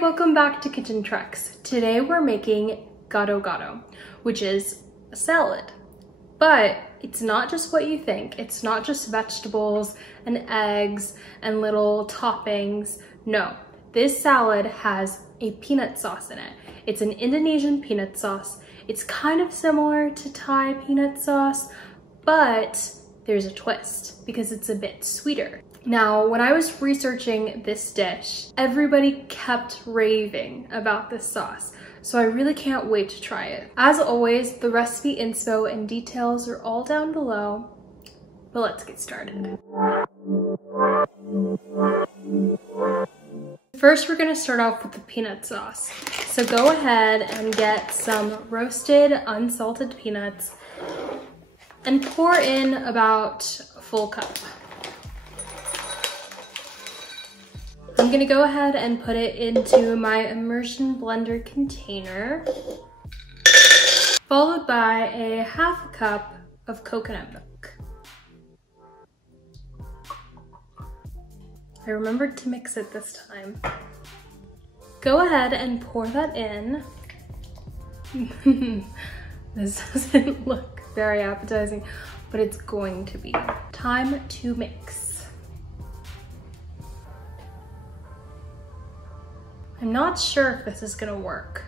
welcome back to Kitchen Treks. Today we're making Gado Gado, which is a salad. But it's not just what you think. It's not just vegetables and eggs and little toppings. No, this salad has a peanut sauce in it. It's an Indonesian peanut sauce. It's kind of similar to Thai peanut sauce, but there's a twist because it's a bit sweeter. Now, when I was researching this dish, everybody kept raving about this sauce, so I really can't wait to try it. As always, the recipe info and details are all down below, but let's get started. First, we're gonna start off with the peanut sauce. So go ahead and get some roasted, unsalted peanuts and pour in about a full cup. I'm gonna go ahead and put it into my immersion blender container, followed by a half cup of coconut milk. I remembered to mix it this time. Go ahead and pour that in. This doesn't look very appetizing, but it's going to be. Time to mix. I'm not sure if this is gonna work.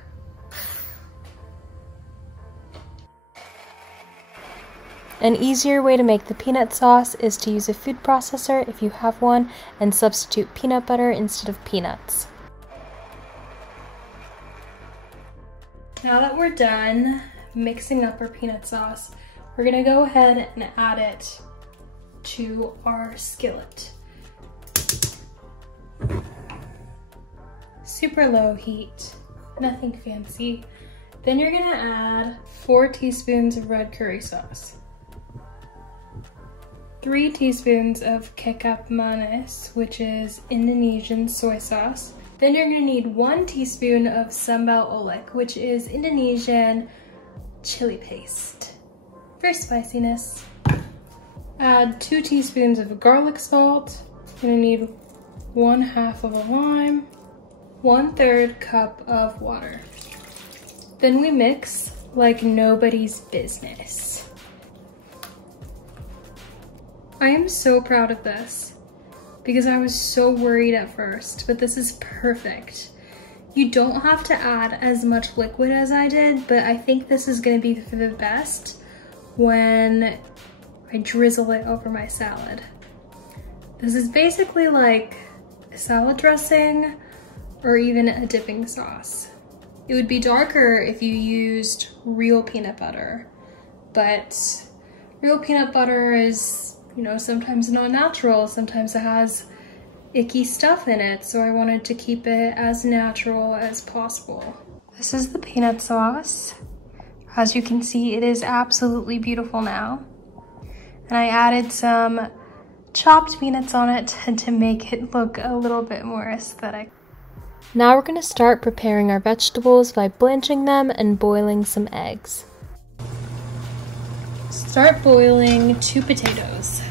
An easier way to make the peanut sauce is to use a food processor if you have one and substitute peanut butter instead of peanuts. Now that we're done mixing up our peanut sauce, we're gonna go ahead and add it to our skillet. Super low heat, nothing fancy. Then you're gonna add 4 teaspoons of red curry sauce, 3 teaspoons of Kecap Manis, which is Indonesian soy sauce. Then you're gonna need 1 teaspoon of sambal oelek, which is Indonesian chili paste for spiciness. Add 2 teaspoons of garlic salt. You're gonna need 1/2 of a lime, 1/3 cup of water. Then we mix like nobody's business. I am so proud of this because I was so worried at first, but this is perfect. You don't have to add as much liquid as I did, but I think this is gonna be for the best when I drizzle it over my salad. This is basically like a salad dressing or even a dipping sauce. It would be darker if you used real peanut butter, but real peanut butter is, you know, sometimes not natural, sometimes it has icky stuff in it, so I wanted to keep it as natural as possible. This is the peanut sauce. As you can see, it is absolutely beautiful now. And I added some chopped peanuts on it to make it look a little bit more aesthetic. Now we're going to start preparing our vegetables by blanching them and boiling some eggs. Start boiling 2 potatoes.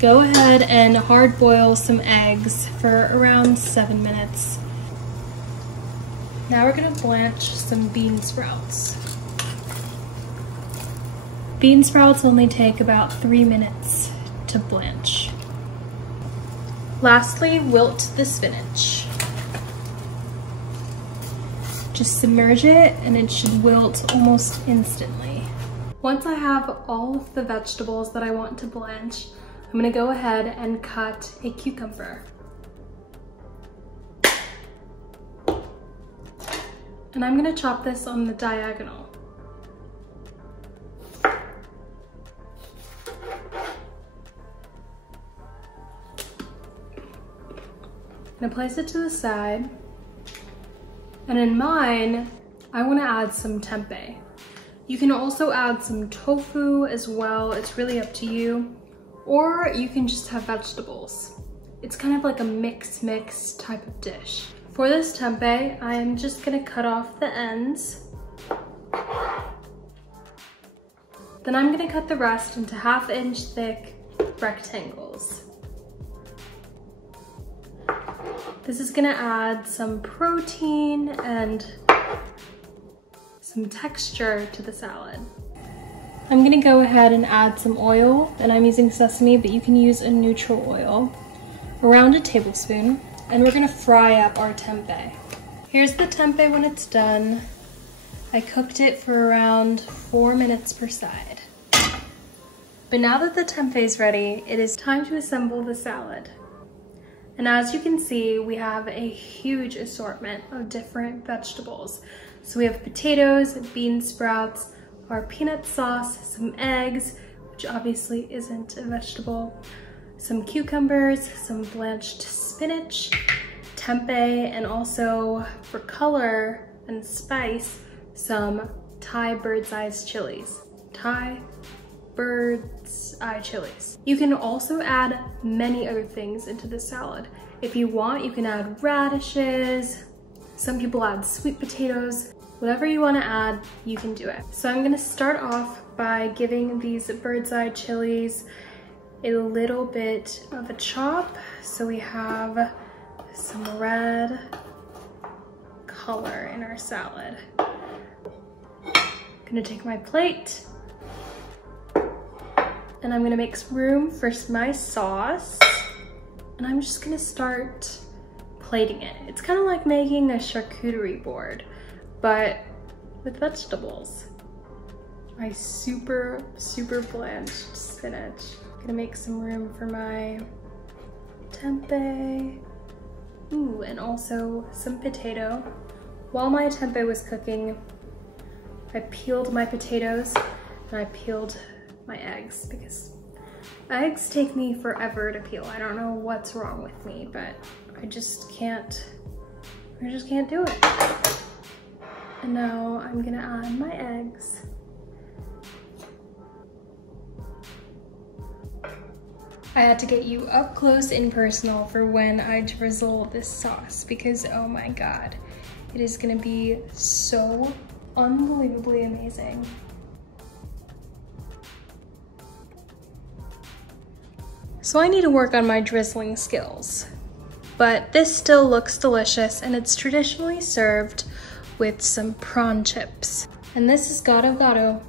Go ahead and hard boil some eggs for around 7 minutes. Now we're going to blanch some bean sprouts. Bean sprouts only take about 3 minutes to blanch. Lastly, wilt the spinach. Just submerge it and it should wilt almost instantly. Once I have all of the vegetables that I want to blanch, I'm gonna go ahead and cut a cucumber. And I'm gonna chop this on the diagonal. I'm gonna place it to the side. And in mine, I wanna add some tempeh. You can also add some tofu as well. It's really up to you. Or you can just have vegetables. It's kind of like a mix type of dish. For this tempeh, I'm just gonna cut off the ends. Then I'm gonna cut the rest into 1/2 inch thick rectangles. This is gonna add some protein and some texture to the salad. I'm gonna go ahead and add some oil, and I'm using sesame, but you can use a neutral oil, around a tablespoon, and we're gonna fry up our tempeh. Here's the tempeh when it's done. I cooked it for around 4 minutes per side. But now that the tempeh is ready, it is time to assemble the salad. And as you can see, we have a huge assortment of different vegetables. So we have potatoes, bean sprouts, our peanut sauce, some eggs, which obviously isn't a vegetable, some cucumbers, some blanched spinach, tempeh, and also for color and spice, some Thai bird's eye chilies. Thai bird's eye chilies. You can also add many other things into the salad. If you want, you can add radishes. Some people add sweet potatoes. Whatever you want to add, you can do it. So I'm gonna start off by giving these bird's eye chilies a little bit of a chop. So we have some red color in our salad. I'm gonna take my plate and I'm gonna make some room for my sauce. And I'm just gonna start plating it. It's kind of like making a charcuterie board, but with vegetables. My super blanched spinach. I'm gonna make some room for my tempeh. Ooh, and also some potato. While my tempeh was cooking, I peeled my potatoes and I peeled my eggs because eggs take me forever to peel. I don't know what's wrong with me, but I just can't do it. And now I'm gonna add my eggs. I had to get you up close and personal for when I drizzle this sauce because oh my God, it is gonna be so unbelievably amazing. So I need to work on my drizzling skills, but this still looks delicious and it's traditionally served with some prawn chips. And this is Gado Gado.